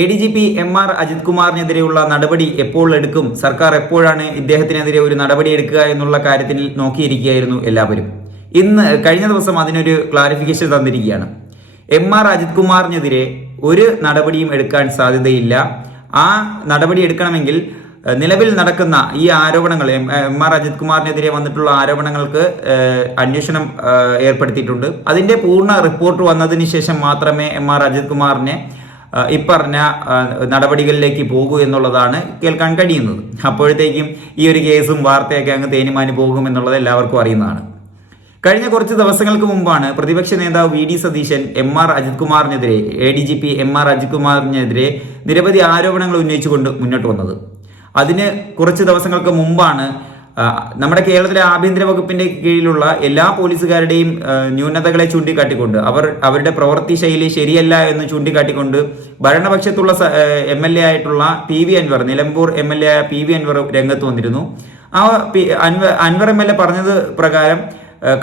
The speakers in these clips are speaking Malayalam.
A D G P M R Ajith കുമാറിനെതിരെയുള്ള നടപടി എപ്പോൾ എടുക്കും? സർക്കാർ എപ്പോഴാണ് ഇദ്ദേഹത്തിനെതിരെ ഒരു നടപടി എടുക്കുക എന്നുള്ള കാര്യത്തിൽ നോക്കിയിരിക്കുകയായിരുന്നു എല്ലാവരും. ഇന്ന് കഴിഞ്ഞ ദിവസം അതിനൊരു ക്ലാരിഫിക്കേഷൻ തന്നിരിക്കുകയാണ്. എം ആർ അജിത് കുമാറിനെതിരെ ഒരു നടപടിയും എടുക്കാൻ സാധ്യതയില്ല. ആ നടപടി എടുക്കണമെങ്കിൽ നിലവിൽ നടക്കുന്ന ഈ ആരോപണങ്ങൾ എം ആർ അജിത് കുമാറിനെതിരെ വന്നിട്ടുള്ള ആരോപണങ്ങൾക്ക് അന്വേഷണം ഏർപ്പെടുത്തിയിട്ടുണ്ട്. അതിന്റെ പൂർണ റിപ്പോർട്ട് വന്നതിന് ശേഷം മാത്രമേ എം ആർ അജിത് കുമാറിനെ ഇപ്പറഞ്ഞ നടപടികളിലേക്ക് പോകൂ എന്നുള്ളതാണ് കേൾക്കാൻ കഴിയുന്നത്. അപ്പോഴത്തേക്കും ഈ ഒരു കേസും വാർത്തയൊക്കെ അങ്ങ് തേനിമാനി പോകും എന്നുള്ളത് എല്ലാവർക്കും അറിയുന്നതാണ്. കഴിഞ്ഞ കുറച്ച് ദിവസങ്ങൾക്ക് മുമ്പാണ് പ്രതിപക്ഷ നേതാവ് V D Satheesan M R Ajith കുമാറിനെതിരെ A D G P M R Ajith കുമാറിനെതിരെ നിരവധി ആരോപണങ്ങൾ ഉന്നയിച്ചുകൊണ്ട് മുന്നോട്ട് വന്നത്. അതിന് കുറച്ച് ദിവസങ്ങൾക്ക് മുമ്പാണ് നമ്മുടെ കേരളത്തിലെ ആഭ്യന്തര വകുപ്പിന്റെ കീഴിലുള്ള എല്ലാ പോലീസുകാരുടെയും ന്യൂനതകളെ ചൂണ്ടിക്കാട്ടിക്കൊണ്ട് അവർ അവരുടെ പ്രവൃത്തി ശൈലി ശരിയല്ല എന്ന് ചൂണ്ടിക്കാട്ടിക്കൊണ്ട് ഭരണപക്ഷത്തുള്ള എം എൽ എ ആയിട്ടുള്ള P V Anvar Nilambur M L A ആയ പി വി അൻവർ രംഗത്ത് വന്നിരുന്നു. ആ Anvar Anvar M L A പറഞ്ഞത് പ്രകാരം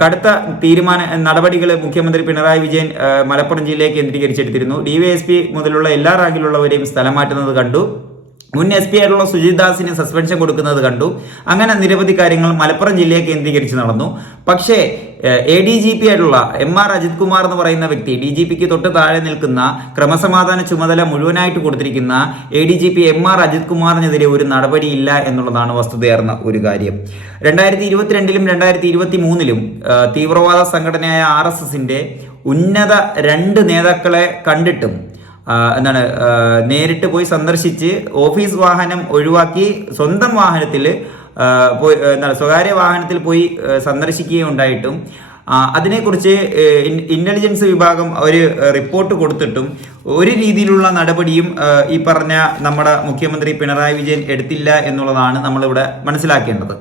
കടുത്ത തീരുമാന നടപടികൾ മുഖ്യമന്ത്രി പിണറായി വിജയൻ മലപ്പുറം ജില്ലയെ കേന്ദ്രീകരിച്ചെടുത്തിരുന്നു. ഡിവൈഎസ്പി മുതലുള്ള എല്ലാ റാങ്കിലുള്ളവരെയും സ്ഥലം മാറ്റുന്നത് കണ്ടു. മുൻ എസ് പി ആയിട്ടുള്ള സുജിത് ദാസിന് സസ്പെൻഷൻ കൊടുക്കുന്നത് കണ്ടു. അങ്ങനെ നിരവധി കാര്യങ്ങൾ മലപ്പുറം ജില്ലയെ കേന്ദ്രീകരിച്ച് നടന്നു. പക്ഷേ എ ഡി ജി പി ആയിട്ടുള്ള എം ആർ അജിത് കുമാർ എന്ന് പറയുന്ന വ്യക്തി ഡി ജി പിക്ക് തൊട്ട് താഴെ നിൽക്കുന്ന ക്രമസമാധാന ചുമതല മുഴുവനായിട്ട് കൊടുത്തിരിക്കുന്ന A D G P M R Ajith കുമാറിനെതിരെ ഒരു നടപടിയില്ല എന്നുള്ളതാണ് വസ്തുതയർന്ന ഒരു കാര്യം. രണ്ടായിരത്തി ഇരുപത്തിരണ്ടിലും രണ്ടായിരത്തി ഇരുപത്തി മൂന്നിലും തീവ്രവാദ സംഘടനയായ ആർ എസ് എസിന്റെ ഉന്നത രണ്ട് നേതാക്കളെ കണ്ടിട്ടും എന്താണ് നേരിട്ട് പോയി സന്ദർശിച്ച് ഓഫീസ് വാഹനം ഒഴിവാക്കി സ്വന്തം വാഹനത്തിൽ പോയി എന്താണ് സ്വകാര്യ വാഹനത്തിൽ പോയി സന്ദർശിക്കുകയുണ്ടായിട്ടും അതിനെക്കുറിച്ച് ഇന്റലിജൻസ് വിഭാഗം ഒരു റിപ്പോർട്ട് കൊടുത്തിട്ടും ഒരു രീതിയിലുള്ള നടപടിയും ഈ പറഞ്ഞ നമ്മുടെ മുഖ്യമന്ത്രി പിണറായി വിജയൻ എടുത്തില്ല എന്നുള്ളതാണ് നമ്മളിവിടെ മനസ്സിലാക്കേണ്ടത്.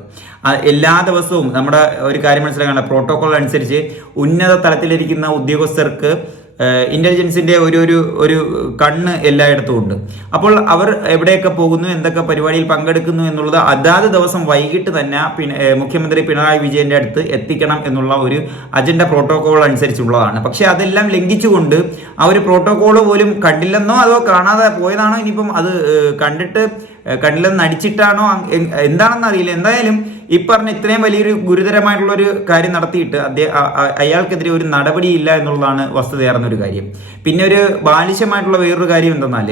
എല്ലാ ദിവസവും നമ്മുടെ ഒരു കാര്യം മനസ്സിലാക്കേണ്ട പ്രോട്ടോകോൾ അനുസരിച്ച് ഉന്നത തലത്തിലിരിക്കുന്ന ഉദ്യോഗസ്ഥർക്ക് ഏഹ് ഇന്റലിജൻസിന്റെ ഒരു ഒരു ഒരു കണ്ണ് എല്ലായിടത്തും ഉണ്ട്. അപ്പോൾ അവർ എവിടെയൊക്കെ പോകുന്നു എന്തൊക്കെ പരിപാടിയിൽ പങ്കെടുക്കുന്നു എന്നുള്ളത് അതാത് ദിവസം വൈകിട്ട് തന്നെ മുഖ്യമന്ത്രി പിണറായി വിജയന്റെ അടുത്ത് എത്തിക്കണം എന്നുള്ള ഒരു അജണ്ട പ്രോട്ടോകോൾ അനുസരിച്ചുള്ളതാണ്. പക്ഷെ അതെല്ലാം ലംഘിച്ചുകൊണ്ട് ആ ഒരു പ്രോട്ടോകോൾ പോലും കണ്ടില്ലെന്നോ അതോ കാണാതെ പോയതാണോ ഇനിയിപ്പം അത് കണ്ടിട്ട് ഏഹ് കണ്ടില്ലെന്ന് നടിച്ചിട്ടാണോ എന്താണെന്ന് അറിയില്ല. എന്തായാലും ഈ പറഞ്ഞ ഇത്രയും വലിയൊരു ഗുരുതരമായിട്ടുള്ള ഒരു കാര്യം നടത്തിയിട്ട് അദ്ദേഹം അയാൾക്കെതിരെ ഒരു നടപടിയില്ല എന്നുള്ളതാണ് വസ്തുതയാർന്ന ഒരു കാര്യം. പിന്നെ ഒരു ബാലിശമായിട്ടുള്ള വേറൊരു കാര്യം എന്തെന്നാൽ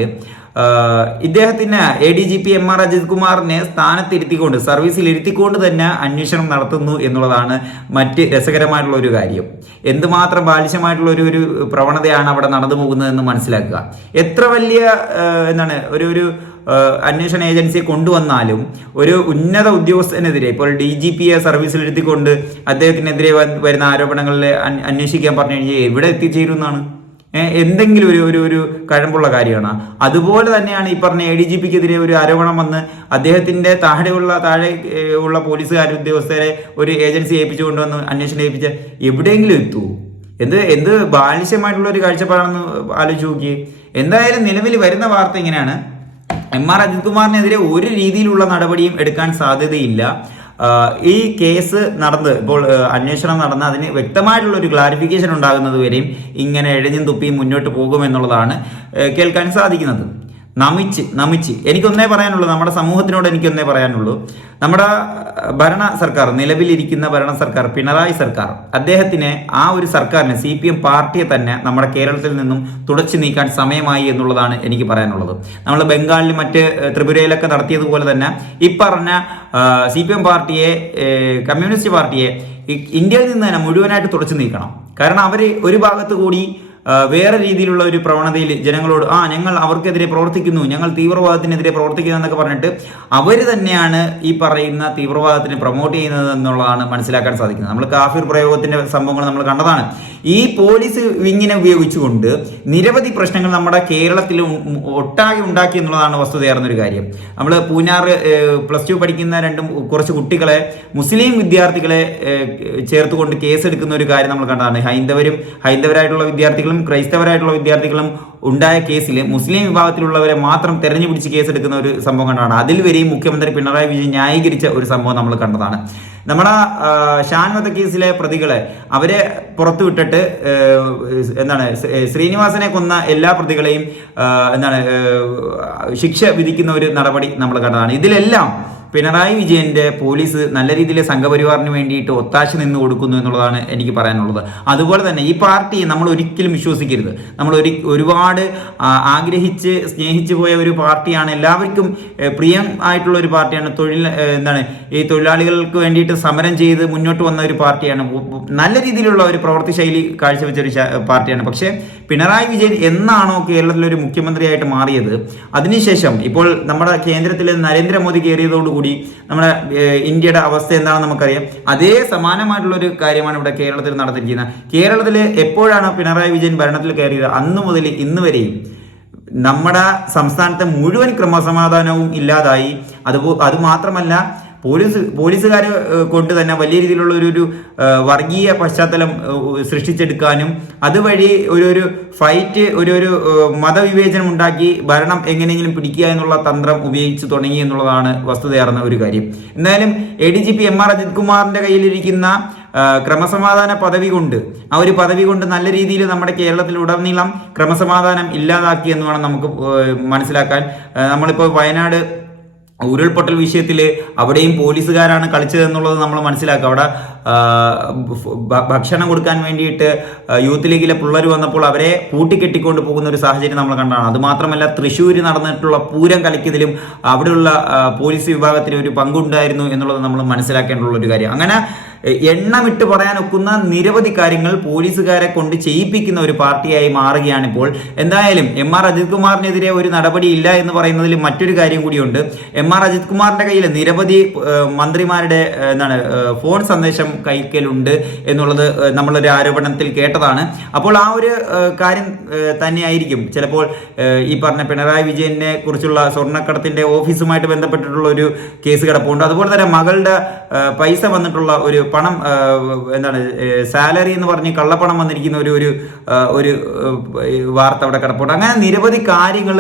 ഇദ്ദേഹത്തിന് A D G P M R Ajith കുമാറിനെ സ്ഥാനത്തിരുത്തിക്കൊണ്ട് സർവീസിൽ ഇരുത്തിക്കൊണ്ട് തന്നെ അന്വേഷണം നടത്തുന്നു എന്നുള്ളതാണ് മറ്റ് രസകരമായിട്ടുള്ള ഒരു കാര്യം. എന്തുമാത്രം ബാലിശമായിട്ടുള്ള ഒരു ഒരു പ്രവണതയാണ് അവിടെ നടന്നു പോകുന്നതെന്ന് മനസ്സിലാക്കുക. എത്ര വലിയ എന്താണ് ഒരു ഒരു അന്വേഷണ ഏജൻസിയെ കൊണ്ടുവന്നാലും ഒരു ഉന്നത ഉദ്യോഗസ്ഥനെതിരെ ഇപ്പോൾ ഡി ജി പിയെ സർവീസിലിരുത്തിക്കൊണ്ട് അദ്ദേഹത്തിനെതിരെ വരുന്ന ആരോപണങ്ങളിൽ അന്വേഷിക്കാൻ പറഞ്ഞു കഴിഞ്ഞാൽ എവിടെ എത്തിച്ചേരുന്നതാണ് എന്നാണ് എന്തെങ്കിലും ഒരു ഒരു ഒരു കഴമ്പുള്ള കാര്യമാണ്. അതുപോലെ തന്നെയാണ് ഈ പറഞ്ഞ എ ഡി ജി പിക്കെതിരെ ഒരു ആരോപണം വന്ന് അദ്ദേഹത്തിന്റെ താഴെയുള്ള താഴെ ഉള്ള പോലീസുകാർ ഉദ്യോഗസ്ഥരെ ഒരു ഏജൻസി ഏൽപ്പിച്ചു കൊണ്ടുവന്ന് അന്വേഷണം ഏൽപ്പിച്ച എവിടെയെങ്കിലും എത്തുമോ എന്ത് എന്ത് ബാലിശ്യമായിട്ടുള്ള ഒരു കാഴ്ചപ്പാടാണെന്ന് ആലോചിച്ച് നോക്കിയേ. എന്തായാലും നിലവിൽ വരുന്ന വാർത്ത ഇങ്ങനെയാണ്. എം ആർ അജിത് കുമാറിനെതിരെ ഒരു രീതിയിലുള്ള നടപടിയും എടുക്കാൻ സാധ്യതയില്ല. ഈ കേസ് നടന്ന് ഇപ്പോൾ അന്വേഷണം നടന്ന് അതിന് വ്യക്തമായിട്ടുള്ള ഒരു ക്ലാരിഫിക്കേഷൻ ഉണ്ടാകുന്നത് വരെയും ഇങ്ങനെ എഴഞ്ഞും തുപ്പിയും മുന്നോട്ട് പോകുമെന്നുള്ളതാണ് കേൾക്കാൻ സാധിക്കുന്നത്. നമിച്ച് നമിച്ച്. എനിക്കൊന്നേ പറയാനുള്ളൂ നമ്മുടെ സമൂഹത്തിനോട് എനിക്കൊന്നേ പറയാനുള്ളൂ. നമ്മുടെ ഭരണ സർക്കാർ നിലവിലിരിക്കുന്ന ഭരണ സർക്കാർ പിണറായി സർക്കാർ അദ്ദേഹത്തിന് ആ ഒരു സർക്കാരിനെ സി പി എം പാർട്ടിയെ തന്നെ നമ്മുടെ കേരളത്തിൽ നിന്നും തുടച്ചു നീക്കാൻ സമയമായി എന്നുള്ളതാണ് എനിക്ക് പറയാനുള്ളത്. നമ്മൾ ബംഗാളിൽ മറ്റ് ത്രിപുരയിലൊക്കെ നടത്തിയതുപോലെ തന്നെ ഇപ്പറഞ്ഞ പറഞ്ഞ സി പി എം പാർട്ടിയെ കമ്മ്യൂണിസ്റ്റ് പാർട്ടിയെ ഇന്ത്യയിൽ നിന്ന് തന്നെ മുഴുവനായിട്ട് തുടച്ചു നീക്കണം. കാരണം അവർ ഒരു ഭാഗത്ത് കൂടി വേറെ രീതിയിലുള്ള ഒരു പ്രവണതയിൽ ജനങ്ങളോട് ആ ഞങ്ങൾ അവർക്കെതിരെ പ്രവർത്തിക്കുന്നു ഞങ്ങൾ തീവ്രവാദത്തിനെതിരെ പ്രവർത്തിക്കുന്നു എന്നൊക്കെ പറഞ്ഞിട്ട് അവർ തന്നെയാണ് ഈ പറയുന്ന തീവ്രവാദത്തിന് പ്രൊമോട്ട് ചെയ്യുന്നത് എന്നുള്ളതാണ് മനസ്സിലാക്കാൻ സാധിക്കുന്നത്. നമ്മൾ കാഫിർ പ്രയോഗത്തിന്റെ സംഭവങ്ങൾ നമ്മൾ കണ്ടതാണ്. ഈ പോലീസ് വിങ്ങിനെ ഉപയോഗിച്ചുകൊണ്ട് നിരവധി പ്രശ്നങ്ങൾ നമ്മുടെ കേരളത്തിൽ ഒട്ടാകെ ഉണ്ടാക്കി എന്നുള്ളതാണ് വസ്തുതയാർന്നൊരു കാര്യം. നമ്മൾ പൂനാർ പ്ലസ് ടു പഠിക്കുന്ന രണ്ടും കുറച്ച് കുട്ടികളെ മുസ്ലിം വിദ്യാർത്ഥികളെ ചേർത്തുകൊണ്ട് കേസെടുക്കുന്ന ഒരു കാര്യം നമ്മൾ കണ്ടതാണ്. ഹൈന്ദവരും ഹൈന്ദവരായിട്ടുള്ള വിദ്യാർത്ഥികളും വിദ്യാർത്ഥികളും ക്രൈസ്തവരായിട്ടുള്ള വിദ്യാർത്ഥികളും ഉണ്ടായ കേസിൽ മുസ്ലിം വിഭാഗത്തിലുള്ളവരെ മാത്രം തെരഞ്ഞു പിടിച്ച് കേസെടുക്കുന്ന ഒരു സംഭവം കണ്ടതാണ് അതിൽ വരെയും മുഖ്യമന്ത്രി പിണറായി വിജയൻ ന്യായീകരിച്ച ഒരു സംഭവം നമ്മൾ കണ്ടതാണ്. നമ്മുടെ ഷാൻവത കേസിലെ പ്രതികളെ അവരെ പുറത്തുവിട്ടിട്ട് എന്താണ് ശ്രീനിവാസനെ കൊന്ന എല്ലാ പ്രതികളെയും എന്താണ് ശിക്ഷ വിധിക്കുന്ന ഒരു നടപടി നമ്മൾ കണ്ടതാണ്. ഇതിലെല്ലാം പിണറായി വിജയന്റെ പോലീസ് നല്ല രീതിയിൽ സംഘപരിവാറിന് വേണ്ടിയിട്ട് ഒത്താശ നിന്ന് കൊടുക്കുന്നു എന്നുള്ളതാണ് എനിക്ക് പറയാനുള്ളത്. അതുപോലെ തന്നെ ഈ പാർട്ടി നമ്മൾ ഒരിക്കലും വിശ്വസിക്കരുത്. നമ്മൾ ഒരു ഒരുപാട് ആഗ്രഹിച്ച് സ്നേഹിച്ചു പോയ ഒരു പാർട്ടിയാണ് എല്ലാവർക്കും പ്രിയം ആയിട്ടുള്ള ഒരു പാർട്ടിയാണ്. തൊഴിൽ എന്താണ് ഈ തൊഴിലാളികൾക്ക് വേണ്ടിയിട്ട് സമരം ചെയ്ത് മുന്നോട്ട് വന്ന ഒരു പാർട്ടിയാണ്. നല്ല രീതിയിലുള്ള ഒരു പ്രവൃത്തി ശൈലി കാഴ്ചവെച്ച ഒരു പാർട്ടിയാണ്. പക്ഷേ പിണറായി വിജയൻ എന്നാണോ കേരളത്തിലെ ഒരു മുഖ്യമന്ത്രിയായിട്ട് മാറിയത്? അതിനുശേഷം ഇപ്പോൾ നമ്മുടെ കേന്ദ്രത്തിൽ നരേന്ദ്രമോദി കയറിയതോടുകൂടി നമ്മുടെ ഇന്ത്യയുടെ അവസ്ഥ എന്താണെന്ന് നമുക്കറിയാം. അതേ സമാനമായിട്ടുള്ള ഒരു കാര്യമാണ് ഇവിടെ കേരളത്തിൽ നടന്നിരിക്കുന്നത്. കേരളത്തിൽ എപ്പോഴാണ് പിണറായി വിജയൻ ഭരണത്തിൽ കയറിയത്? അന്നു മുതൽ ഇന്ന് വരെയും. നമ്മുടെ സംസ്ഥാനത്തെ മുഴുവൻ ക്രമസമാധാനവും ഇല്ലാതായി. അതുപോ അത് മാത്രമല്ല പോലീസ് പോലീസുകാർ കൊണ്ട് തന്നെ വലിയ രീതിയിലുള്ള ഒരു ഒരു വർഗീയ പശ്ചാത്തലം സൃഷ്ടിച്ചെടുക്കാനും അതുവഴി ഒരു ഒരു ഫൈറ്റ് ഒരു ഒരു മതവിവേചനം ഉണ്ടാക്കി ഭരണം എങ്ങനെയെങ്കിലും പിടിക്കുക എന്നുള്ള തന്ത്രം ഉപയോഗിച്ച് തുടങ്ങി എന്നുള്ളതാണ് വസ്തുതയാർന്ന ഒരു കാര്യം. എന്തായാലും A D G P M R Ajith കുമാറിന്റെ കയ്യിലിരിക്കുന്ന ക്രമസമാധാന പദവി കൊണ്ട് ആ ഒരു പദവി കൊണ്ട് നല്ല രീതിയിൽ നമ്മുടെ കേരളത്തിൽ ഉടനീളം ക്രമസമാധാനം ഇല്ലാതാക്കി എന്ന് വേണം നമുക്ക് മനസ്സിലാക്കാൻ. നമ്മളിപ്പോൾ വയനാട് ഉരുൾപൊട്ടൽ വിഷയത്തിൽ അവിടെയും പോലീസുകാരാണ് കളിച്ചതെന്നുള്ളത് നമ്മൾ മനസ്സിലാക്കുക. അവിടെ ഭക്ഷണം കൊടുക്കാൻ വേണ്ടിയിട്ട് യൂത്ത് ലീഗിലെ പിള്ളേർ വന്നപ്പോൾ അവരെ കൂട്ടിക്കെട്ടിക്കൊണ്ട് പോകുന്ന ഒരു സാഹചര്യം നമ്മൾ കണ്ടാണ്. അതുമാത്രമല്ല തൃശ്ശൂർ നടന്നിട്ടുള്ള പൂരം കളിക്കുന്നതിലും അവിടെയുള്ള പോലീസ് വിഭാഗത്തിന് ഒരു പങ്കുണ്ടായിരുന്നു എന്നുള്ളത് നമ്മൾ മനസ്സിലാക്കേണ്ടുള്ള ഒരു കാര്യം. അങ്ങനെ എണ്ണമിട്ട് പറയാൻ ഒക്കുന്ന നിരവധി കാര്യങ്ങൾ പോലീസുകാരെ കൊണ്ട് ചെയ്യിപ്പിക്കുന്ന ഒരു പാർട്ടിയായി മാറുകയാണ് ഇപ്പോൾ എന്തായാലും എം ആർ അജിത് കുമാറിനെതിരെ ഒരു നടപടി ഇല്ല എന്ന് പറയുന്നതിൽ മറ്റൊരു കാര്യം കൂടിയുണ്ട്. എം ആർ അജിത് കുമാറിന്റെ കയ്യിൽ നിരവധി മന്ത്രിമാരുടെ എന്താണ് ഫോൺ സന്ദേശം കൈക്കലുണ്ട് എന്നുള്ളത് നമ്മളൊരു ആരോപണത്തിൽ കേട്ടതാണ്. അപ്പോൾ ആ ഒരു കാര്യം തന്നെയായിരിക്കും. ചിലപ്പോൾ ഈ പറഞ്ഞ പിണറായി വിജയനെ കുറിച്ചുള്ള സ്വർണക്കടത്തിന്റെ ഓഫീസുമായിട്ട് ബന്ധപ്പെട്ടിട്ടുള്ള ഒരു കേസ് കിടപ്പുണ്ട്. അതുപോലെ തന്നെ മകളുടെ പൈസ വന്നിട്ടുള്ള ഒരു പണം എന്താണ് സാലറി എന്ന് പറഞ്ഞ് കള്ളപ്പണം വന്നിരിക്കുന്ന ഒരു ഒരു ഒരു വാർത്ത അവിടെ കിടപ്പുണ്ട്. അങ്ങനെ നിരവധി കാര്യങ്ങൾ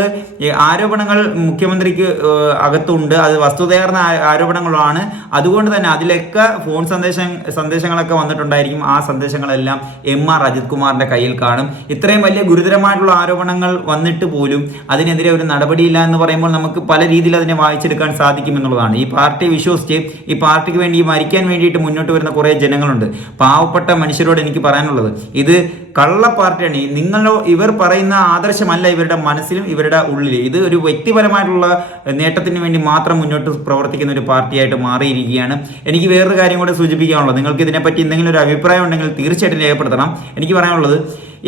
ആരോപണങ്ങൾ മുഖ്യമന്ത്രിക്ക് അകത്തുണ്ട്. അത് വസ്തുതയാർന്ന ആരോപണങ്ങളാണ്. അതുകൊണ്ട് തന്നെ അതിലൊക്കെ ഫോൺ സന്ദേശം സന്ദേശങ്ങളൊക്കെ വന്നിട്ടുണ്ടായിരിക്കും. ആ സന്ദേശങ്ങളെല്ലാം എം ആർ അജിത് കുമാറിന്റെ കയ്യിൽ കാണും. ഇത്രയും വലിയ ഗുരുതരമായിട്ടുള്ള ആരോപണങ്ങൾ വന്നിട്ട് പോലും അതിനെതിരെ ഒരു നടപടിയില്ല എന്ന് പറയുമ്പോൾ നമുക്ക് പല രീതിയിൽ അതിനെ വായിച്ചെടുക്കാൻ സാധിക്കും എന്നുള്ളതാണ്. ഈ പാർട്ടി വിശ്വസിച്ച് ഈ പാർട്ടിക്ക് വേണ്ടി മരിക്കാൻ വേണ്ടിയിട്ട് മുന്നോട്ട് വരുന്ന കുറേ ജനങ്ങളുണ്ട്. പാവപ്പെട്ട മനുഷ്യരോട് എനിക്ക് പറയാനുള്ളത് ഇത് കള്ള പാർട്ടിയാണ്. നിങ്ങളോ ഇവർ പറയുന്ന ആദർശമല്ല ഇവരുടെ മനസ്സിലും ഇവരുടെ ഉള്ളിൽ ഇത് ഒരു വ്യക്തിപരമായിട്ടുള്ള നേട്ടത്തിന് വേണ്ടി മാത്രം മുന്നോട്ട് പ്രവർത്തിക്കുന്ന ഒരു പാർട്ടിയായിട്ട് മാറിയിരിക്കുകയാണ്. എനിക്ക് വേറൊരു കാര്യം കൂടെ സൂചിപ്പിക്കാനുള്ളത്. നിങ്ങൾക്ക് ഇതിനെപ്പറ്റി എന്തെങ്കിലും ഒരു അഭിപ്രായം ഉണ്ടെങ്കിൽ തീർച്ചയായിട്ടും രേഖപ്പെടുത്തണം. എനിക്ക് പറയാനുള്ളത്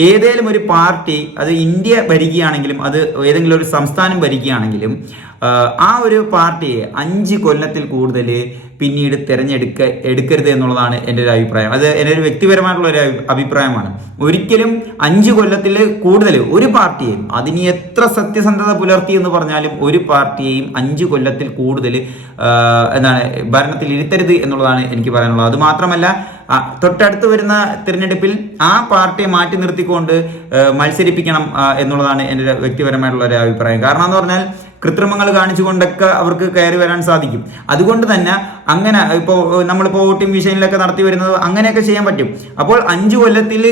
ഏതെങ്കിലും ഒരു പാർട്ടി അത് ഇന്ത്യ ഭരിക്കുകയാണെങ്കിലും അത് ഏതെങ്കിലും ഒരു സംസ്ഥാനം ഭരിക്കുകയാണെങ്കിലും ആ ഒരു പാർട്ടിയെ അഞ്ച് കൊല്ലത്തിൽ കൂടുതൽ പിന്നീട് തിരഞ്ഞെടുക്ക എടുക്കരുത് എന്നുള്ളതാണ് എന്റെ ഒരു അഭിപ്രായം. അത് എന്റെ ഒരു വ്യക്തിപരമായിട്ടുള്ള ഒരു അഭിപ്രായമാണ്. ഒരിക്കലും അഞ്ച് കൊല്ലത്തിൽ കൂടുതൽ ഒരു പാർട്ടിയെയും അതിന് എത്ര സത്യസന്ധത പുലർത്തി എന്ന് പറഞ്ഞാലും ഒരു പാർട്ടിയെയും അഞ്ച് കൊല്ലത്തിൽ കൂടുതൽ എന്താണ് ഭരണത്തിൽ ഇരുത്തരുത് എന്നുള്ളതാണ് എനിക്ക് പറയാനുള്ളത്. അത് മാത്രമല്ല തൊട്ടടുത്ത് വരുന്ന തിരഞ്ഞെടുപ്പിൽ ആ പാർട്ടിയെ മാറ്റി നിർത്തിക്കൊണ്ട് മത്സരിപ്പിക്കണം എന്നുള്ളതാണ് എന്റെ വ്യക്തിപരമായിട്ടുള്ള ഒരു അഭിപ്രായം. കാരണം എന്ന് പറഞ്ഞാൽ കൃത്രിമങ്ങൾ കാണിച്ചുകൊണ്ടൊക്കെ അവർക്ക് കയറി വരാൻ സാധിക്കും. അതുകൊണ്ട് തന്നെ അങ്ങനെ ഇപ്പോൾ നമ്മളിപ്പോൾ വോട്ടിംഗ് മെഷീനിലൊക്കെ നടത്തി വരുന്നത് അങ്ങനെയൊക്കെ ചെയ്യാൻ പറ്റും. അപ്പോൾ അഞ്ച് കൊല്ലത്തിൽ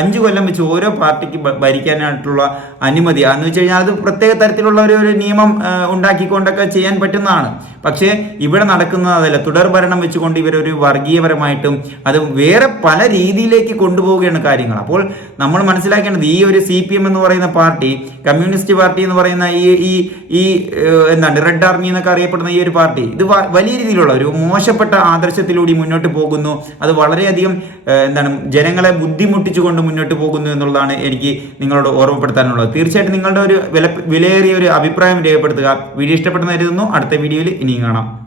അഞ്ച് കൊല്ലം വെച്ച് ഓരോ പാർട്ടിക്ക് ഭരിക്കാനായിട്ടുള്ള അനുമതി. എന്ന് വെച്ച് കഴിഞ്ഞാൽ അത് പ്രത്യേക തരത്തിലുള്ള ഒരു ഒരു നിയമം ഉണ്ടാക്കിക്കൊണ്ടൊക്കെ ചെയ്യാൻ പറ്റുന്നതാണ്. പക്ഷേ ഇവിടെ നടക്കുന്നത് അതല്ല തുടർ ഭരണം വെച്ചുകൊണ്ട് ഇവരൊരു വർഗീയപരമായിട്ടും അത് വേറെ പല രീതിയിലേക്ക് കൊണ്ടുപോവുകയാണ് കാര്യങ്ങൾ. അപ്പോൾ നമ്മൾ മനസ്സിലാക്കേണ്ടത് ഈ ഒരു സി പി എം എന്ന് പറയുന്ന പാർട്ടി കമ്മ്യൂണിസ്റ്റ് പാർട്ടി എന്ന് പറയുന്ന ഈ ഈ ഈ എന്താണ് റെഡ് ആർമി എന്നൊക്കെ അറിയപ്പെടുന്ന ഈ ഒരു പാർട്ടി ഇത് വലിയ രീതിയിലുള്ള ഒരു മോശപ്പെട്ട ആദർശത്തിലൂടെ മുന്നോട്ട് പോകുന്നു. അത് വളരെയധികം എന്താണ് ജനങ്ങളെ ബുദ്ധിമുട്ടിച്ചുകൊണ്ട് മുന്നോട്ട് പോകുന്നു എന്നുള്ളതാണ് എനിക്ക് നിങ്ങളോട് ഓർമ്മപ്പെടുത്താനുള്ളത്. തീർച്ചയായിട്ടും നിങ്ങളുടെ ഒരു വില വിലയേറിയ ഒരു അഭിപ്രായം രേഖപ്പെടുത്തുക. വീഡിയോ ഇഷ്ടപ്പെടുന്ന കരുതുന്നു. അടുത്ത വീഡിയോയിൽ ഇനിയും കാണാം.